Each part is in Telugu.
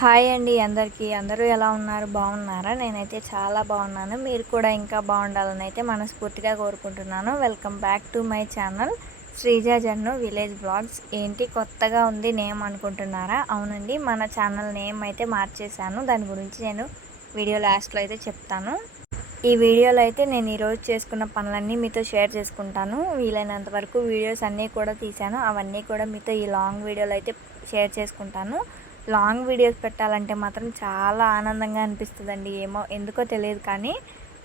హాయ్ అండి అందరికీ. అందరూ ఎలా ఉన్నారు? బాగున్నారా? నేనైతే చాలా బాగున్నాను. మీరు కూడా ఇంకా బాగుండాలని అయితే మనస్ఫూర్తిగా కోరుకుంటున్నాను. Welcome back to my channel Sreeja Jannu village blogs. ఏంటి? కొత్తగా ఉంది నేమ్ అనుకుంటున్నారా? అవునండి మన ఛానల్ నేమ్ అయితే మార్చేశాను. దాని గురించి నేను వీడియో లాస్ట్లో అయితే చెప్తాను. ఈ వీడియోలో అయితే నేను ఈరోజు చేసుకున్న పనులన్నీ మీతో షేర్ చేసుకుంటాను. వీలైనంత వరకు వీడియోస్ అన్నీ కూడా తీశాను. అవన్నీ కూడా మీతో ఈ లాంగ్ వీడియోలో అయితే షేర్ చేసుకుంటాను. లాంగ్ వీడియోస్ పెట్టాలంటే మాత్రం చాలా ఆనందంగా అనిపిస్తుందండి. ఏమో ఎందుకో తెలియదు కానీ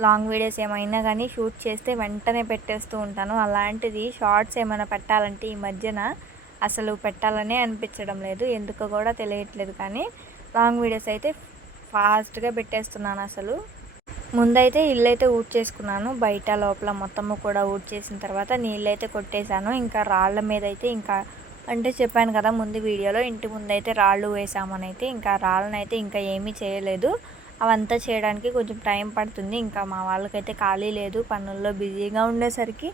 లాంగ్ వీడియోస్ ఏమైనా కానీ షూట్ చేస్తే వెంటనే పెట్టేస్తూ ఉంటాను. అలాంటిది షార్ట్స్ ఏమైనా పెట్టాలంటే ఈ మధ్యన అసలు పెట్టాలనే అనిపించడం లేదు. ఎందుకో కూడా తెలియట్లేదు కానీ లాంగ్ వీడియోస్ అయితే ఫాస్ట్గా పెట్టేస్తున్నాను అసలు. ముందైతే ఇల్లు అయితే ఊడ్చేసుకున్నాను బయట లోపల మొత్తము కూడా ఊడ్చేసిన తర్వాత నీళ్ళైతే కొట్టేశాను. ఇంకా రాళ్ళ మీద అయితే ఇంకా అంటే చెప్పాను కదా ముందు వీడియోలో ఇంటి ముందైతే రాళ్ళు వేసామని అయితే ఇంకా రాళ్ళనైతే ఇంకా ఏమీ చేయలేదు. అవంతా చేయడానికి కొంచెం టైం పడుతుంది. ఇంకా మా వాళ్ళకైతే ఖాళీ లేదు పనుల్లో బిజీగా ఉండేసరికి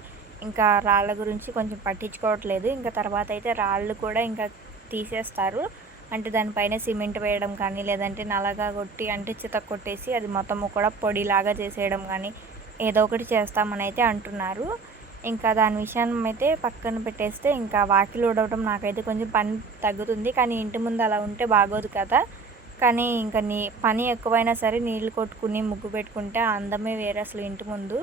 ఇంకా రాళ్ళ గురించి కొంచెం పట్టించుకోవట్లేదు. ఇంకా తర్వాత అయితే రాళ్ళు కూడా ఇంకా తీసేస్తారు. అంటే దానిపైన సిమెంట్ వేయడం కానీ లేదంటే నల్లగా కొట్టి అంటే చిత కొట్టేసి అది మొత్తము కూడా పొడిలాగా చేసేయడం కానీ ఏదో ఒకటి చేస్తామని అయితే అంటున్నారు. ఇంకా దాని విషయాన్ని అయితే పక్కన పెట్టేస్తే ఇంకా వాకిలు ఊడవటం నాకైతే కొంచెం పని తగ్గుతుంది. కానీ ఇంటి ముందు అలా ఉంటే బాగోదు కదా. కానీ ఇంకా నీ పని ఎక్కువైనా సరే నీళ్ళు కొట్టుకుని ముగ్గు పెట్టుకుంటే అందమే వేరే అసలు ఇంటి ముందు.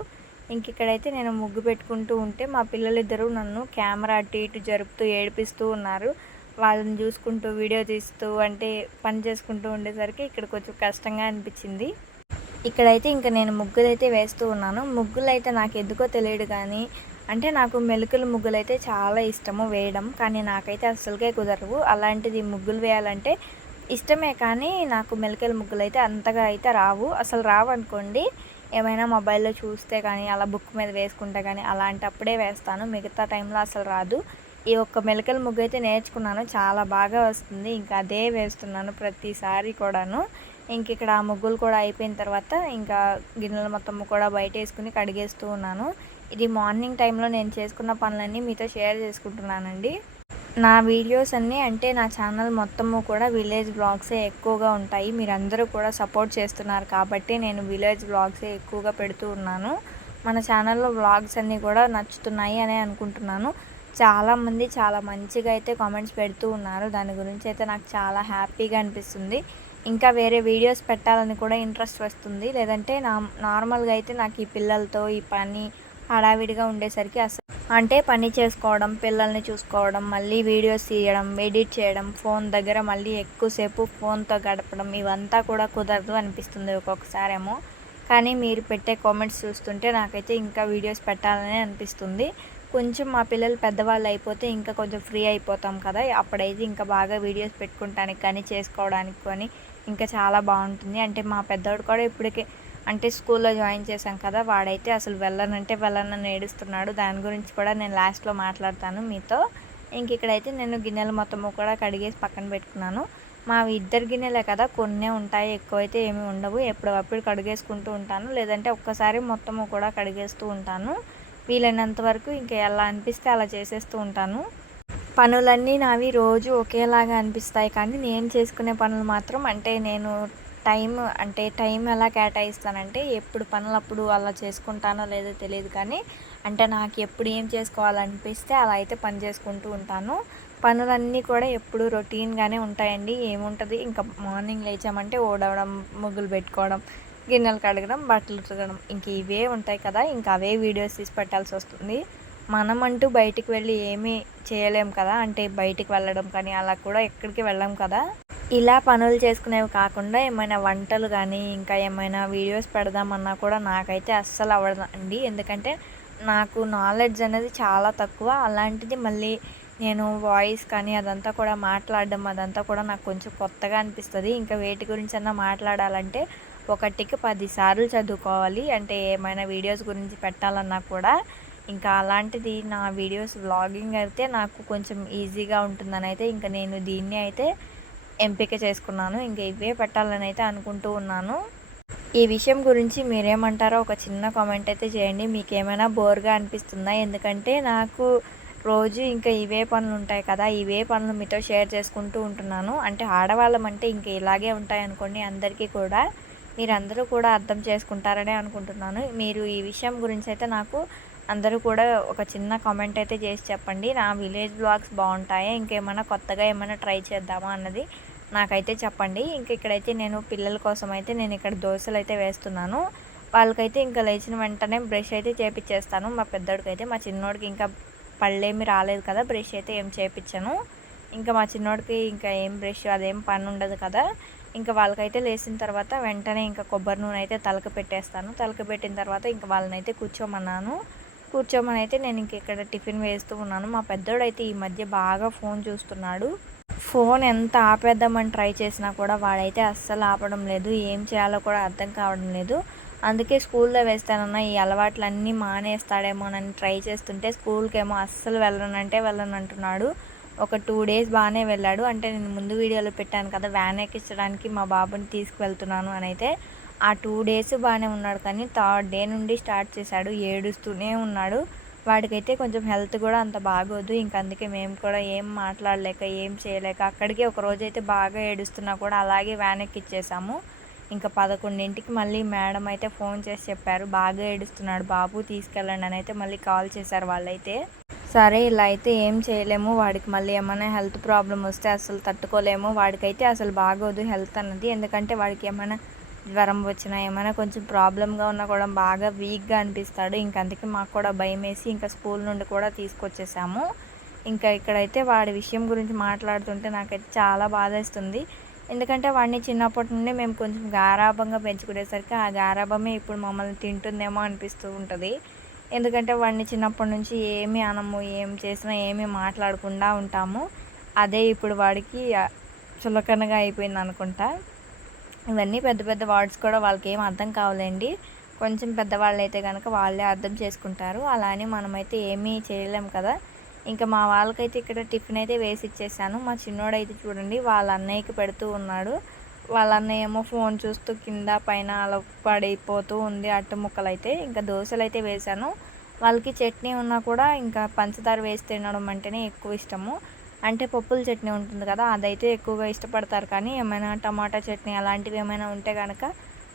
ఇంక ఇక్కడైతే నేను ముగ్గు పెట్టుకుంటూ ఉంటే మా పిల్లలిద్దరూ నన్ను కెమెరా అటు ఇటు జరుపుతూ ఏడిపిస్తూ ఉన్నారు. వాళ్ళని చూసుకుంటూ వీడియో తీస్తూ అంటే పని చేసుకుంటూ ఉండేసరికి ఇక్కడ కొంచెం కష్టంగా అనిపించింది. ఇక్కడైతే ఇంకా నేను ముగ్గులు అయితే వేస్తూ ఉన్నాను. ముగ్గులు అయితే నాకు ఎందుకో తెలియదు కానీ అంటే నాకు మెలుకల ముగ్గులు అయితే చాలా ఇష్టము వేయడం. కానీ నాకైతే అస్సలుకే కుదరవు. అలాంటిది ముగ్గులు వేయాలంటే ఇష్టమే కానీ నాకు మెలకల ముగ్గులు అయితే అంతగా అయితే రావు. అసలు రావు అనుకోండి ఏమైనా మొబైల్లో చూస్తే కానీ అలా బుక్ మీద వేసుకుంటే కానీ అలాంటప్పుడే వేస్తాను. మిగతా టైంలో అసలు రాదు. ఈ ఒక్క మెలకల ముగ్గు అయితే నేర్చుకున్నాను. చాలా బాగా వస్తుంది. ఇంకా అదే వేస్తున్నాను ప్రతిసారి కూడాను. ఇంక ఇక్కడ ఆ ముగ్గులు కూడా అయిపోయిన తర్వాత ఇంకా గిన్నెలు మొత్తం కూడా బయట వేసుకుని కడిగేస్తూ ఉన్నాను. ఇది మార్నింగ్ టైంలో నేను చేసుకున్న పనులన్నీ మీతో షేర్ చేసుకుంటున్నానండి. నా వీడియోస్ అన్నీ అంటే నా ఛానల్ మొత్తము కూడా విలేజ్ బ్లాగ్సే ఎక్కువగా ఉంటాయి. మీరందరూ కూడా సపోర్ట్ చేస్తున్నారు కాబట్టి నేను విలేజ్ బ్లాగ్సే ఎక్కువగా పెడుతూ ఉన్నాను. మన ఛానల్లో బ్లాగ్స్ అన్నీ కూడా నచ్చుతున్నాయి అనే అనుకుంటున్నాను. చాలామంది చాలా మంచిగా అయితే కామెంట్స్ పెడుతూ ఉన్నారు. దాని గురించి అయితే నాకు చాలా హ్యాపీగా అనిపిస్తుంది. ఇంకా వేరే వీడియోస్ పెట్టాలని కూడా ఇంట్రెస్ట్ వస్తుంది. లేదంటే నా నార్మల్గా అయితే నాకు ఈ పిల్లలతో ఈ పని హడావిడిగా ఉండేసరికి అసలు అంటే పని చేసుకోవడం పిల్లల్ని చూసుకోవడం మళ్ళీ వీడియోస్ తీయడం ఎడిట్ చేయడం ఫోన్ దగ్గర మళ్ళీ ఎక్కువసేపు ఫోన్తో గడపడం ఇవంతా కూడా కుదరదు అనిపిస్తుంది ఒక్కొక్కసారేమో. కానీ మీరు పెట్టే కామెంట్స్ చూస్తుంటే నాకైతే ఇంకా వీడియోస్ పెట్టాలని అనిపిస్తుంది. కొంచెం మా పిల్లలు పెద్దవాళ్ళు అయిపోతే ఇంకా కొంచెం ఫ్రీ అయిపోతాం కదా. అప్పుడైతే ఇంకా బాగా వీడియోస్ పెట్టుకుంటానికి కానీ చేసుకోవడానికి కానీ ఇంకా చాలా బాగుంటుంది. అంటే మా పెద్దవాడు కూడా ఇప్పటికే అంటే స్కూల్లో జాయిన్ చేశాం కదా. వాడైతే అసలు వెళ్ళనంటే వెళ్ళనని ఏడుస్తున్నాడు. దాని గురించి కూడా నేను లాస్ట్లో మాట్లాడతాను మీతో. ఇంక ఇక్కడైతే నేను గిన్నెలు మొత్తము కూడా కడిగేసి పక్కన పెట్టుకున్నాను. మావి ఇద్దరు గిన్నెలే కదా. కొన్నే ఉంటాయి ఎక్కువైతే ఏమి ఉండవు. ఎప్పుడప్పుడు కడిగేసుకుంటూ ఉంటాను. లేదంటే ఒక్కసారి మొత్తము కూడా కడిగేస్తూ ఉంటాను. వీలైనంత వరకు ఇంకా ఎలా అనిపిస్తే అలా చేసేస్తూ ఉంటాను. పనులన్నీ నావి రోజు ఒకేలాగా అనిపిస్తాయి కానీ నేను చేసుకునే పనులు మాత్రం అంటే నేను టైం అంటే టైం ఎలా కేటాయిస్తానంటే ఎప్పుడు పనులు అప్పుడు అలా చేసుకుంటానో లేదో తెలియదు కానీ అంటే నాకు ఎప్పుడు ఏం చేసుకోవాలనిపిస్తే అలా అయితే పని చేసుకుంటూ ఉంటాను. పనులన్నీ కూడా ఎప్పుడు రొటీన్గానే ఉంటాయండి. ఏముంటుంది? ఇంకా మార్నింగ్ లేచామంటే ఓడవడం ముగ్గులు పెట్టుకోవడం గిన్నెలు కడగడం బట్టలు ఉతకడం ఇంక ఇవే ఉంటాయి కదా. ఇంకా అవే వీడియోస్ తీసి పెట్టాల్సి వస్తుంది. మనం అంటూ బయటికి వెళ్ళి ఏమీ చేయలేం కదా. అంటే బయటికి వెళ్ళడం కానీ అలా కూడా ఎక్కడికి వెళ్ళాం కదా. ఇలా పనులు చేసుకునేవి కాకుండా ఏమైనా వంటలు కానీ ఇంకా ఏమైనా వీడియోస్ పెడదామన్నా కూడా నాకైతే అస్సలు అవ్వదండి. ఎందుకంటే నాకు నాలెడ్జ్ అనేది చాలా తక్కువ. అలాంటిది మళ్ళీ నేను వాయిస్ కానీ అదంతా కూడా మాట్లాడడం అదంతా కూడా నాకు కొంచెం కొత్తగా అనిపిస్తుంది. ఇంకా వేటి గురించి అన్నా మాట్లాడాలంటే ఒకటికి పదిసార్లు చదువుకోవాలి. అంటే ఏమైనా వీడియోస్ గురించి పెట్టాలన్నా కూడా ఇంకా అలాంటిది నా వీడియోస్ వ్లాగింగ్ అయితే నాకు కొంచెం ఈజీగా ఉంటుందని అయితే ఇంకా నేను దీన్ని అయితే ఎంపిక చేసుకున్నాను. ఇంకా ఇవే పెట్టాలని అయితే అనుకుంటూ ఉన్నాను. ఈ విషయం గురించి మీరేమంటారో ఒక చిన్న కామెంట్ అయితే చేయండి. మీకు ఏమైనా బోర్గా అనిపిస్తుందా? ఎందుకంటే నాకు రోజు ఇంకా ఇవే పనులు ఉంటాయి కదా ఇవే పనులు మీతో షేర్ చేసుకుంటూ ఉంటున్నాను. అంటే ఆడవాళ్ళం అంటే ఇంకా ఇలాగే ఉంటాయి అనుకోండి అందరికీ కూడా. మీరందరూ కూడా అర్థం చేసుకుంటారనే అనుకుంటున్నాను. మీరు ఈ విషయం గురించి అయితే నాకు అందరూ కూడా ఒక చిన్న కామెంట్ అయితే చేసి చెప్పండి. నా విలేజ్ బ్లాగ్స్ బాగుంటాయా? ఇంకేమైనా కొత్తగా ఏమైనా ట్రై చేద్దామా అన్నది నాకైతే చెప్పండి. ఇంక ఇక్కడైతే నేను పిల్లల కోసం అయితే నేను ఇక్కడ దోశలు అయితే వేస్తున్నాను. వాళ్ళకైతే ఇంకా లేచిన వెంటనే బ్రష్ అయితే చేపించేస్తాను మా పెద్దోడికి అయితే మా చిన్నోడికి ఇంకా పళ్ళేమి రాలేదు కదా బ్రష్ అయితే ఏం చేపించాను ఇంకా మా చిన్నోడికి ఇంకా ఏం బ్రష్ అదేం పని ఉండదు కదా. ఇంకా వాళ్ళకైతే లేచిన తర్వాత వెంటనే ఇంకా కొబ్బరి నూనె అయితే తలక పెట్టేస్తాను. తలక పెట్టిన తర్వాత ఇంకా వాళ్ళని అయితే కూర్చోమన్నాను. కూర్చోమని అయితే నేను ఇంక ఇక్కడ టిఫిన్ వేస్తూ ఉన్నాను. మా పెద్దోడైతే ఈ మధ్య బాగా ఫోన్ చూస్తున్నాడు. ఫోన్ ఎంత ఆపేద్దామని ట్రై చేసినా కూడా వాడైతే అస్సలు ఆపడం లేదు. ఏం చేయాలో కూడా అర్థం కావడం లేదు. అందుకే స్కూల్లో వేస్తానన్న ఈ అలవాట్లన్నీ మానేస్తాడేమోనని ట్రై చేస్తుంటే స్కూల్కి ఏమో అస్సలు వెళ్ళనంటే వెళ్ళను అంటున్నాడు ఒక టూ డేస్ బాగానే వెళ్ళాడు. అంటే నేను ముందు వీడియోలో పెట్టాను కదా వ్యాన్ ఎక్కించడానికి మా బాబుని తీసుకువెళ్తున్నాను అని అయితే ఆ టూ డేస్ బాగానే ఉన్నాడు కానీ థర్డ్ డే నుండి స్టార్ట్ చేశాడు. ఏడుస్తూనే ఉన్నాడు. వాడికైతే కొంచెం హెల్త్ కూడా అంత బాగోదు. ఇంక అందుకే మేము కూడా ఏం మాట్లాడలేక ఏం చేయలేక అక్కడికి ఒక రోజైతే బాగా ఏడుస్తున్నా కూడా అలాగే వ్యాన్ ఎక్కిచ్చేసాము. ఇంకా పదకొండింటికి మళ్ళీ మేడం అయితే ఫోన్ చేసి చెప్పారు. బాగా ఏడుస్తున్నాడు బాబు తీసుకెళ్ళండి అని అయితే మళ్ళీ కాల్ చేశారు వాళ్ళైతే. సరే ఇలా అయితే ఏం చేయలేము. వాడికి మళ్ళీ ఏమైనా హెల్త్ ప్రాబ్లం వస్తే అసలు తట్టుకోలేము. వాడికైతే అసలు బాగోదు హెల్త్ అన్నది. ఎందుకంటే వాడికి ఏమైనా జ్వరం వచ్చినా ఏమైనా కొంచెం ప్రాబ్లంగా ఉన్నా కూడా బాగా వీక్గా అనిపిస్తాడు. ఇంక అందుకే మాకు కూడా భయం వేసి ఇంకా స్కూల్ నుండి కూడా తీసుకొచ్చేసాము. ఇంకా ఇక్కడైతే వాడి విషయం గురించి మాట్లాడుతుంటే నాకైతే చాలా బాధేస్తుంది. ఎందుకంటే వాడిని చిన్నప్పటి నుండి మేము కొంచెం గారాభంగా పెంచుకునేసరికి ఆ గారాభమే ఇప్పుడు మమ్మల్ని తింటుందేమో అనిపిస్తూ ఉంటుంది. ఎందుకంటే వాడిని చిన్నప్పటి నుంచి ఏమి అనము ఏం చేసినా ఏమి మాట్లాడకుండా ఉంటాము. అదే ఇప్పుడు వాడికి చులకనగా అయిపోయింది అనుకుంటా. ఇవన్నీ పెద్ద పెద్ద వర్డ్స్ కూడా వాళ్ళకి ఏం అర్థం కావాలండి. కొంచెం పెద్దవాళ్ళు అయితే కనుక వాళ్ళే అర్థం చేసుకుంటారు. అలా అని మనమైతే ఏమీ చేయలేం కదా. ఇంకా మా వాళ్ళకైతే ఇక్కడ టిఫిన్ అయితే వేసి ఇచ్చేసాను. మా చిన్నోడైతే చూడండి వాళ్ళ అన్నయ్యకి పెడుతూ ఉన్నాడు. వాళ్ళ అన్నయ్య ఏమో ఫోన్ చూస్తూ కింద పైన అలా పడిపోతూ ఉంది అట్టు ముక్కలు అయితే ఇంకా దోశలు అయితే వేశాను. వాళ్ళకి చట్నీ ఉన్నా కూడా ఇంకా పంచదార వేసి తినడం అంటేనే ఎక్కువ ఇష్టము. అంటే పప్పుల చట్నీ ఉంటుంది కదా అదైతే ఎక్కువగా ఇష్టపడతారు. కానీ ఏమైనా టమాటా చట్నీ అలాంటివి ఏమైనా ఉంటే కనుక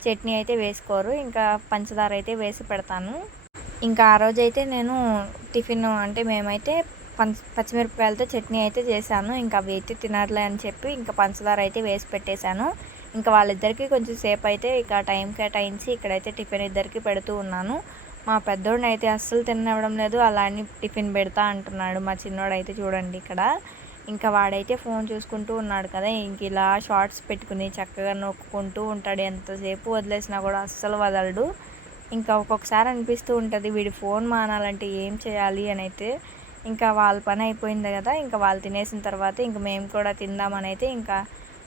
చట్నీ అయితే వేసుకోరు. ఇంకా పంచదార అయితే వేసి పెడతాను. ఇంకా ఆ రోజైతే నేను టిఫిన్ అంటే మేమైతే పచ్చిమిరపకాయలతో చట్నీ అయితే చేశాను. ఇంకా అవి అయితే తినట్లే అని చెప్పి ఇంకా పంచదార అయితే వేసి పెట్టేశాను. ఇంకా వాళ్ళిద్దరికీ కొంచెం సేపు అయితే ఇక టైం కేటాయించి ఇక్కడైతే టిఫిన్ ఇద్దరికి పెడుతూ ఉన్నాను. మా పెద్దోడిని అయితే అస్సలు తినవడం లేదు. అలా అని టిఫిన్ పెడతా అంటున్నాడు మా చిన్నోడు అయితే చూడండి ఇక్కడ. ఇంకా వాడైతే ఫోన్ చూసుకుంటూ ఉన్నాడు కదా ఇంక ఇలా షార్ట్స్ పెట్టుకుని చక్కగా నొక్కుంటూ ఉంటాడు. ఎంతసేపు వదిలేసినా కూడా అస్సలు వదలడు. ఇంకా ఒక్కొక్కసారి అనిపిస్తూ ఉంటుంది వీడి ఫోన్ మానాలంటే ఏం చేయాలి అని అయితే. ఇంకా వాళ్ళ పని అయిపోయింది కదా ఇంకా వాళ్ళు తినేసిన తర్వాత ఇంకా మేము కూడా తిందామని అయితే ఇంకా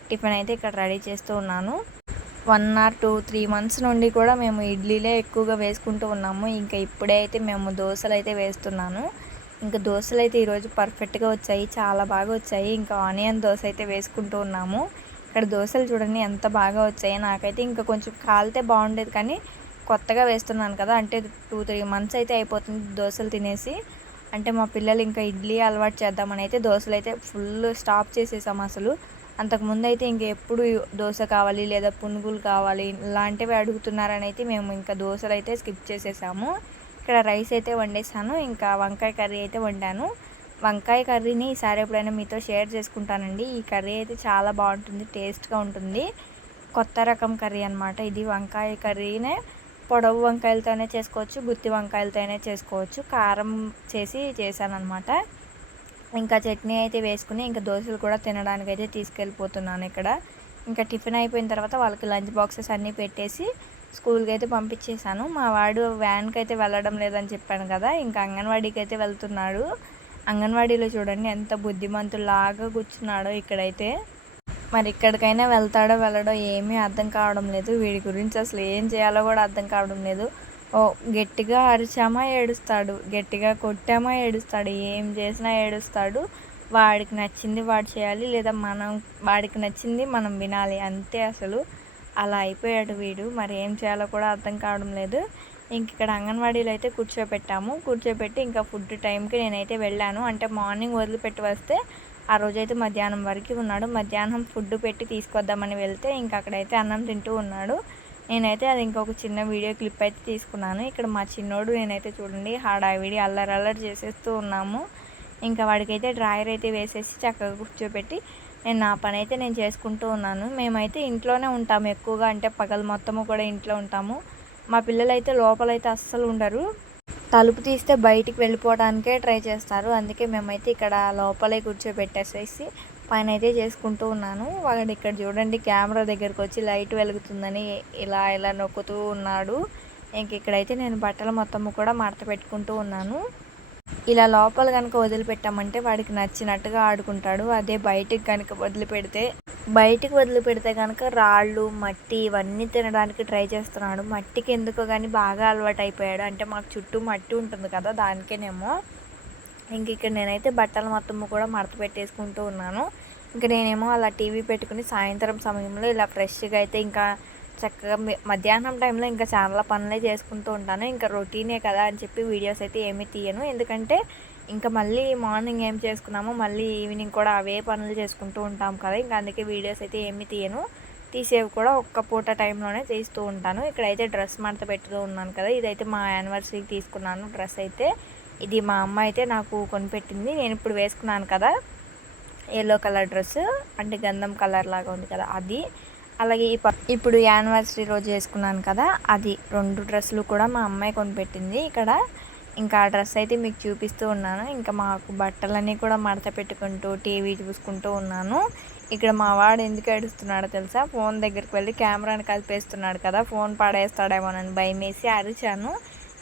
టిఫిన్ అయితే ఇక్కడ రెడీ చేస్తూ ఉన్నాను. One or two three months నుండి కూడా మేము ఇడ్లీలే ఎక్కువగా వేసుకుంటూ ఉన్నాము. ఇంకా ఇప్పుడే అయితే మేము దోశలు అయితే వేస్తున్నాను. ఇంకా దోశలు అయితే ఈరోజు పర్ఫెక్ట్గా వచ్చాయి చాలా బాగా వచ్చాయి. ఇంకా ఆనియన్ దోశ అయితే వేసుకుంటూ ఉన్నాము. ఇక్కడ దోశలు చూడండి ఎంత బాగా వచ్చాయి నాకైతే ఇంకా కొంచెం కాలితే బాగుండేది కానీ కొత్తగా వేస్తున్నాను కదా అంటే టూ త్రీ మంత్స్ అయితే అయిపోతుంది దోశలు తినేసి. అంటే మా పిల్లలు ఇంకా ఇడ్లీ అలవాటు చేద్దామని అయితే దోశలు అయితే ఫుల్ స్టాప్ చేసేసాం అసలు. అంతకుముందు అయితే ఇంక ఎప్పుడు దోశ కావాలి లేదా పునుగులు కావాలి ఇలాంటివి అడుగుతున్నారని అయితే మేము ఇంకా దోశలు అయితే స్కిప్ చేసేసాము. ఇక్కడ రైస్ అయితే వండేసాను ఇంకా వంకాయ కర్రీ అయితే వండాను. వంకాయ కర్రీని ఈసారి ఎప్పుడైనా మీతో షేర్ చేసుకుంటానండి. ఈ కర్రీ అయితే చాలా బాగుంటుంది టేస్ట్గా ఉంటుంది. కొత్త రకం కర్రీ అనమాట ఇది. వంకాయ కర్రీనే పొడవు వంకాయలతోనే చేసుకోవచ్చు గుత్తి వంకాయలతోనే చేసుకోవచ్చు. కారం చేసి చేశాను అనమాట ఇంకా చట్నీ అయితే వేసుకుని ఇంకా దోశలు కూడా తినడానికి అయితే తీసుకెళ్ళిపోతున్నాను ఇక్కడ. ఇంకా టిఫిన్ అయిపోయిన తర్వాత వాళ్ళకి లంచ్ బాక్సెస్ అన్నీ పెట్టేసి స్కూల్కి అయితే పంపించేశాను. మా వాడు వ్యాన్కి అయితే వెళ్ళడం లేదని చెప్పాను కదా ఇంకా అంగన్వాడీకి అయితే వెళ్తున్నాడు. అంగన్వాడీలో చూడండి ఎంత బుద్ధిమంతులాగా కూర్చున్నాడో ఇక్కడైతే. మరి ఇక్కడికైనా వెళ్తాడో వెళ్ళడో ఏమీ అర్థం కావడం లేదు. వీడి గురించి అసలు ఏం చేయాలో కూడా అర్థం కావడం లేదు. ఓ గట్టిగా అరిచామా ఏడుస్తాడు. గట్టిగా కొట్టామా ఏడుస్తాడు. ఏం చేసినా ఏడుస్తాడు. వాడికి నచ్చింది వాడు చేయాలి లేదా మనం వాడికి నచ్చింది మనం వినాలి. అంతే అసలు. అలా అయిపోయాడు వీడు. మరి ఏం చేయాలో కూడా అర్థం కావడం లేదు. ఇంక ఇక్కడ అంగన్వాడీలో అయితే కూర్చోబెట్టాము కూర్చోబెట్టి ఇంకా ఫుడ్ టైంకి నేనైతే వెళ్ళాను. అంటే మార్నింగ్ వదిలిపెట్టి వస్తే ఆ రోజైతే మధ్యాహ్నం వరకు ఉన్నాడు. మధ్యాహ్నం ఫుడ్ పెట్టి తీసుకొద్దామని వెళ్తే ఇంకా అక్కడైతే అన్నం తింటూ ఉన్నాడు. నేనైతే అది ఇంకొక చిన్న వీడియో క్లిప్ అయితే తీసుకున్నాను. ఇక్కడ మా చిన్నోడు నేనైతే చూడండి హడావిడి అల్లరి అల్లరి చేసేస్తూ ఉన్నాము. ఇంకా వాడికైతే డ్రాయర్ అయితే వేసేసి చక్కగా కూర్చోబెట్టి నేను నా పని అయితే నేను చేసుకుంటూ ఉన్నాను. మేమైతే ఇంట్లోనే ఉంటాము ఎక్కువగా. అంటే పగలు మొత్తము కూడా ఇంట్లో ఉంటాము. మా పిల్లలైతే అయితే లోపలైతే అస్సలు ఉండరు. తలుపు తీస్తే బయటికి వెళ్ళిపోవడానికే ట్రై చేస్తారు. అందుకే మేమైతే ఇక్కడ లోపలే కూర్చోబెట్టేసేసి పైన అయితే చేసుకుంటూ ఉన్నాను. వాడు ఇక్కడ చూడండి కెమెరా దగ్గరకు వచ్చి లైట్ వెలుగుతుందని ఇలా ఇలా నొక్కుతూ ఉన్నాడు. ఇంక ఇక్కడైతే నేను బట్టలు మొత్తము కూడా మడత పెట్టుకుంటూ ఉన్నాను. ఇలా లోపల కనుక వదిలిపెట్టామంటే వాడికి నచ్చినట్టుగా ఆడుకుంటాడు. అదే బయటికి కనుక వదిలిపెడితే బయటికి వదిలిపెడితే కనుక రాళ్ళు మట్టి ఇవన్నీ తినడానికి ట్రై చేస్తున్నాడు. మట్టికి ఎందుకో కానీ బాగా అలవాటు అయిపోయాడు అంటే మాకు చుట్టూ మట్టి ఉంటుంది కదా దానికేనేమో. ఇంక ఇక్కడ నేనైతే బట్టలు మొత్తం కూడా మడత పెట్టేసుకుంటూ ఉన్నాను. ఇంకా నేనేమో అలా టీవీ పెట్టుకుని సాయంత్రం సమయంలో ఇలా ఫ్రెష్గా అయితే ఇంకా చక్కగా మధ్యాహ్నం టైంలో ఇంకా చాలా పనులే చేసుకుంటూ ఉంటాను. ఇంకా రొటీనే కదా అని చెప్పి వీడియోస్ అయితే ఏమీ తీయను. ఎందుకంటే ఇంకా మళ్ళీ మార్నింగ్ ఏం చేసుకున్నామో మళ్ళీ ఈవినింగ్ కూడా అవే పనులు చేసుకుంటూ ఉంటాం కదా. ఇంకా అందుకే వీడియోస్ అయితే ఏమీ తీయను. తీసేవి కూడా ఒక్క పూట టైంలోనే తీస్తూ ఉంటాను. ఇక్కడైతే డ్రెస్ మడత పెట్టుతూ ఉన్నాను కదా. ఇదైతే మా యానివర్సరీకి తీసుకున్నాను డ్రెస్ అయితే. ఇది మా అమ్మ అయితే నాకు కొనిపెట్టింది. నేను ఇప్పుడు వేసుకున్నాను కదా ఎల్లో కలర్ డ్రెస్ అంటే గంధం కలర్ లాగా ఉంది కదా అది. అలాగే ఇప్పుడు యానివర్సరీ రోజు వేసుకున్నాను కదా అది రెండు డ్రెస్సులు కూడా మా అమ్మాయి కొనిపెట్టింది. ఇక్కడ ఇంకా ఆ డ్రెస్ అయితే మీకు చూపిస్తూ ఉన్నాను. ఇంకా మాకు బట్టలన్నీ కూడా మడత పెట్టుకుంటూ టీవీ చూసుకుంటూ ఉన్నాను. ఇక్కడ మా వాడు ఎందుకు ఏడుస్తున్నాడో తెలుసా? ఫోన్ దగ్గరికి వెళ్ళి కెమెరాని కలిపేస్తున్నాడు కదా ఫోన్ పడేస్తాడేమోనని భయం వేసి అరిచాను.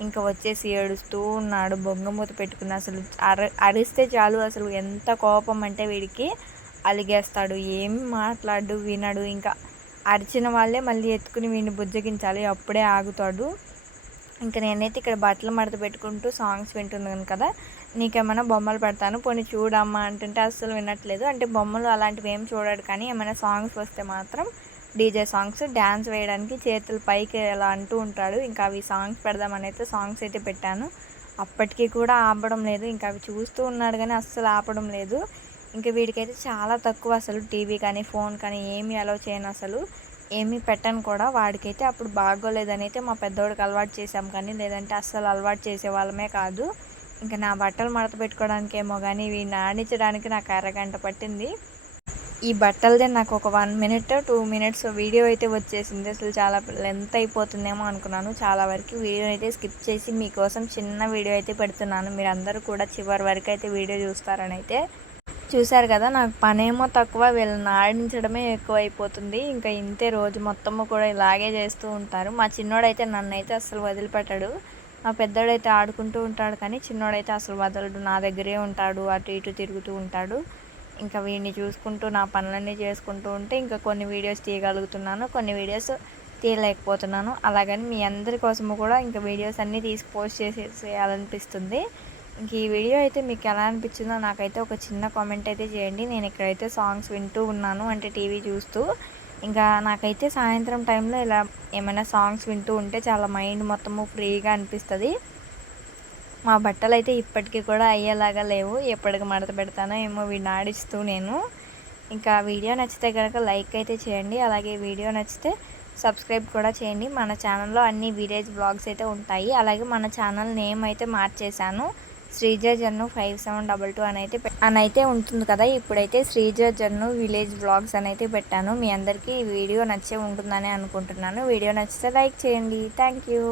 ఇంకా వచ్చేసి ఏడుస్తూ ఉన్నాడు బొంగమూత పెట్టుకుని అసలు అర అరిస్తే చాలు అసలు ఎంత కోపం అంటే వీడికి అలిగేస్తాడు. ఏం మాట్లాడు వినడు. ఇంకా అరిచిన వాళ్ళే మళ్ళీ ఎత్తుకుని వీడిని బుజ్జగించాలి అప్పుడే ఆగుతాడు. ఇంకా నేనైతే ఇక్కడ బట్టలు మడత పెట్టుకుంటూ సాంగ్స్ వింటున్నాను కదా. నీకేమైనా బొమ్మలు పెడతాను. పోనీ చూడమ్మా అంటుంటే అస్సలు వినట్లేదు. అంటే బొమ్మలు అలాంటివి ఏం చూడాడు కానీ ఏమైనా సాంగ్స్ వస్తే మాత్రం డీజే సాంగ్స్ డ్యాన్స్ వేయడానికి చేతులు పైకి అలా అంటూ ఉంటాడు. ఇంకా అవి సాంగ్స్ పెడదామని అయితే సాంగ్స్ అయితే పెట్టాను. అప్పటికీ కూడా ఆపడం లేదు. ఇంకా అవి చూస్తూ ఉన్నాడు కానీ అస్సలు ఆపడం లేదు. ఇంకా వీడికైతే చాలా తక్కువ అసలు టీవీ కానీ ఫోన్ కానీ ఏమీ అలౌ చేయను అసలు. ఏమీ పెట్టను కూడా. వాడికైతే అప్పుడు బాగోలేదని అయితే మా పెద్దోడికి అలవాటు చేసాం కానీ లేదంటే అస్సలు అలవాటు చేసే వాళ్ళమే కాదు. ఇంకా నా బట్టలు మడత పెట్టుకోవడానికి ఏమో కానీ ఇవి నాణించడానికి నాకు అరగంట పట్టింది. ఈ బట్టలదే నాకు ఒక one minute two minutes video అయితే వచ్చేసింది. అసలు చాలా లెంత్ అయిపోతుందేమో అనుకున్నాను. చాలా వరకు వీడియో అయితే స్కిప్ చేసి మీకోసం చిన్న వీడియో అయితే పెడుతున్నాను. మీరు అందరూ కూడా చివరి వరకు అయితే వీడియో చూస్తారని అయితే చూశారు కదా నాకు పనేమో తక్కువ వీళ్ళని ఆడించడమే ఎక్కువ అయిపోతుంది ఇంకా ఇంతే రోజు మొత్తము కూడా ఇలాగే చేస్తూ ఉంటారు. మా చిన్నోడైతే నన్ను అయితే అసలు వదిలిపెట్టాడు. మా పెద్దోడైతే ఆడుకుంటూ ఉంటాడు కానీ చిన్నోడైతే అసలు వదలడు. నా దగ్గరే ఉంటాడు అటు ఇటు తిరుగుతూ ఉంటాడు. ఇంకా వీడిని చూసుకుంటూ నా పనులన్నీ చేసుకుంటూ ఉంటే ఇంకా కొన్ని వీడియోస్ తీయగలుగుతున్నాను. కొన్ని వీడియోస్ తీయలేకపోతున్నాను. అలాగని మీ అందరి కోసము కూడా ఇంకా వీడియోస్ అన్నీ తీసి పోస్ట్ చేసేసేయాలనిపిస్తుంది. ఇంక ఈ వీడియో అయితే మీకు ఎలా అనిపించిందో నాకైతే ఒక చిన్న కామెంట్ అయితే చేయండి. నేను ఇక్కడైతే సాంగ్స్ వింటూ ఉన్నాను అంటే టీవీ చూస్తూ. ఇంకా నాకైతే సాయంత్రం టైంలో ఇలా ఏమైనా సాంగ్స్ వింటూ ఉంటే చాలా మైండ్ మొత్తము ఫ్రీగా అనిపిస్తుంది. మా బట్టలు అయితే ఇప్పటికీ కూడా అయ్యేలాగా లేవు. ఎప్పటికి మడత పెడతానో ఏమో వీడిని ఆడిస్తూ నేను. ఇంకా వీడియో నచ్చితే కనుక లైక్ అయితే చేయండి. అలాగే వీడియో నచ్చితే సబ్స్క్రైబ్ కూడా చేయండి. మన ఛానల్లో అన్ని విలేజ్ బ్లాగ్స్ అయితే ఉంటాయి. అలాగే మన ఛానల్ నేమ్ అయితే మార్చేశాను. Sreeja Jannu five seven double two అని అయితే అని అయితే ఉంటుంది కదా. ఇప్పుడైతే శ్రీజ జన్ను విలేజ్ బ్లాగ్స్ అని అయితే పెట్టాను. మీ అందరికీ ఈ వీడియో నచ్చే ఉంటుందని అనుకుంటున్నాను. వీడియో నచ్చితే లైక్ చేయండి. Thank you.